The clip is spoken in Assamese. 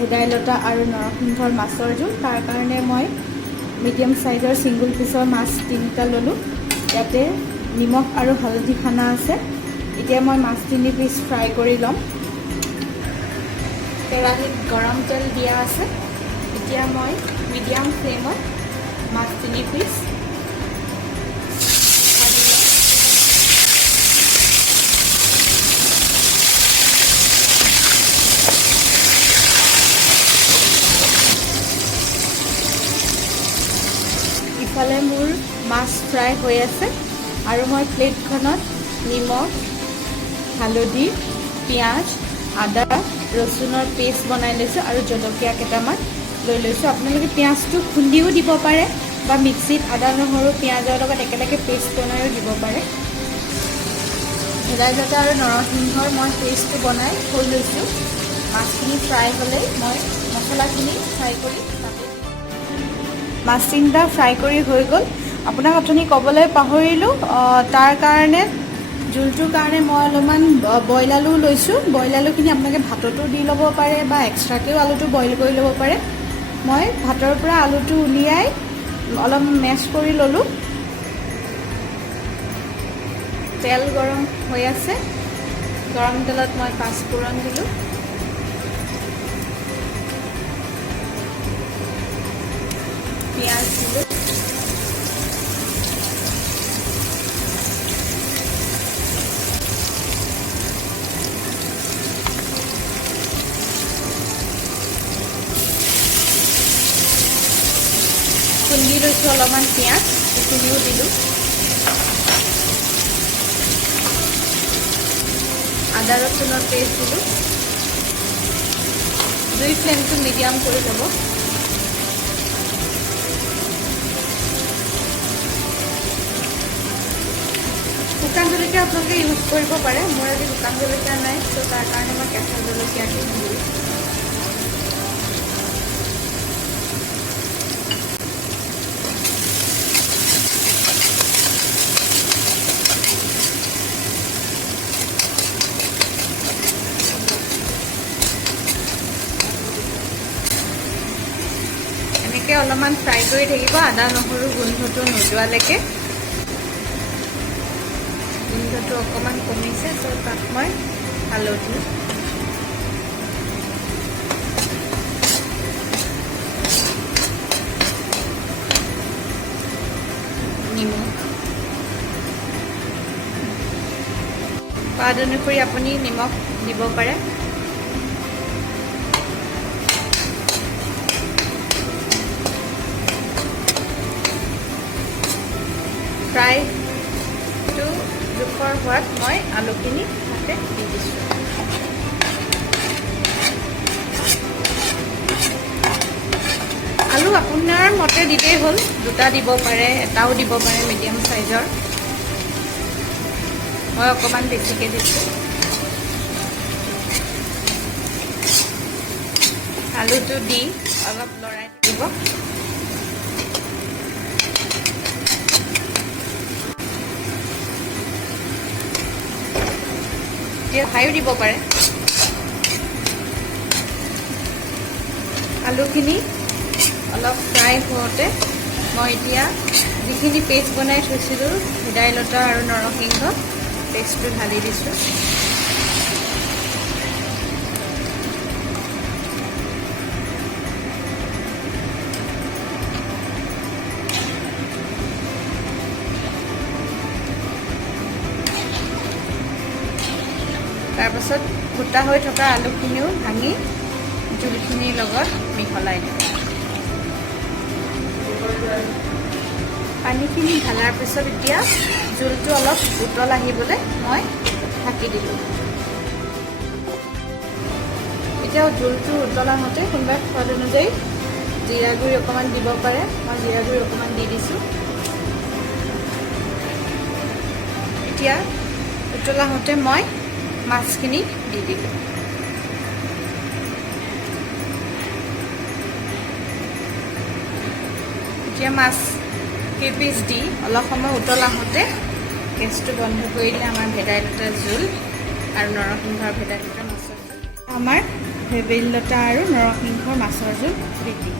ভেদাইলতা আৰু নৰসিংহৰ মাছৰ জোল। তাৰ কাৰণে মই মিডিয়াম সাইজৰ সিঙ্গল পিসৰ মাছ 3টা ললোঁ। ইয়াতে নিমখ আৰু হালধি খানা আছে। এতিয়া মই মাছ 3 পিস ফ্ৰাই কৰি ল'ম। কেৰাহীত গৰম তেল দিয়া আছে। এতিয়া মই মিডিয়াম ফ্লেমত মাছ 3 পিস ইফালে মোৰ মাছ ফ্ৰাই হৈ আছে আৰু মই প্লেটখনত নিমখ, হালধি, পিঁয়াজ, আদা, ৰচুনৰ পেষ্ট বনাই লৈছোঁ আৰু জলকীয়া কেইটামান লৈ লৈছোঁ। আপোনালোকে পিঁয়াজটো খুন্দিও দিব পাৰে বা মিক্সিত আদা নহৰু পিঁয়াজৰ লগত একেলগে পেষ্ট বনাইও দিব পাৰে। ভেদাইলতা আৰু নৰসিংহৰ মই পেষ্টটো বনাই থৈ লৈছোঁ। মাছখিনি ফ্ৰাই হ'লেই মই মছলাখিনি ফ্ৰাই কৰি মাছ 3টা ফ্ৰাই কৰি হৈ গ'ল। আপোনাক অথনি ক'বলৈ পাহৰিলোঁ, তাৰ কাৰণে জোলটোৰ কাৰণে মই অলপমান বইল আলু লৈছোঁ। বইল আলুখিনি আপোনালোকে ভাততো দি ল'ব পাৰে বা এক্সট্ৰাকৈও আলুটো বইল কৰি ল'ব পাৰে। মই ভাতৰ পৰা আলুটো উলিয়াই অলপ মেছ কৰি ল'লোঁ। তেল গৰম হৈ আছে। গৰম তেলত মই পাঁচফোৰণ দিলোঁ। পিঁয়াজ দিলোঁ। খুন্দি লৈছোঁ অলপমান পিঁয়াজ, সেইখিনিও দিলোঁ। আদা ৰচুনৰ পেষ্ট দিলোঁ। জুই ফ্লেমটো মিডিয়াম কৰি ল'ব। শুকান জলকীয়া আপোনালোকে ইউজ কৰিব পাৰে। মোৰ আজি শুকান জলকীয়া নাই, ত' তাৰ কাৰণে মই কেঁচা জলকীয়াকে দিলোঁ। এনেকৈ অলপমান ফ্ৰাই কৰি থাকিব আদা নহৰু গোন্ধটো নোযোৱালৈকে। গোন্ধটো অকণমান কমিছে, তো তাত মই হালধি, নিমখ, সোৱাদ অনুসৰি আপুনি নিমখ দিব পাৰে। ফ্ৰাইটো জোখৰ হোৱাত মই আলুখিনি তাতে দি দিছোঁ। আলু আপোনাৰ মতে দিলেই হ'ল। 2টা দিব পাৰে, এটাও দিব পাৰে মিডিয়াম সাইজৰ। মই অকণমান বেছিকৈ দিছোঁ। আলুটো দি অলপ লৰাই থাকিব। এতিয়া খায়ো দিব পাৰে। আলুখিনি অলপ ফ্ৰাই হওঁতে মই এতিয়া যিখিনি পেষ্ট বনাই থৈছিলোঁ ভেদাইলতা আৰু নৰসিংহ পেষ্টটো ঢালি দিছোঁ। তাৰপাছত গোটা হৈ থকা আলুখিনিও ভাঙি জোলখিনিৰ লগত মিহলাই দিওঁ। পানীখিনি ঢালাৰ পিছত এতিয়া জোলটো অলপ উতল আহিবলৈ মই ঢাকি দিলোঁ। এতিয়া জোলটো উতলা হওঁতে কোনোবাই সোৱাদ অনুযায়ী জিৰা গুড়ি অকণমান দিব পাৰে। মই জিৰা গুড়ি অকণমান দি দিছোঁ। এতিয়া উতলা হওঁতে মই মাছখিনি দি দিলোঁ। এতিয়া মাছ কেইপিচ দি অলপ সময় উতল আহোঁতে গেছটো বন্ধ কৰি দিলে আমাৰ ভেদাইলতা জোল আৰু নৰসিংহৰ ভেদাইলতা মাছৰ জোল আমাৰ ভেবেলী লতা আৰু নৰসিংহৰ মাছৰ জোল ৰেডি।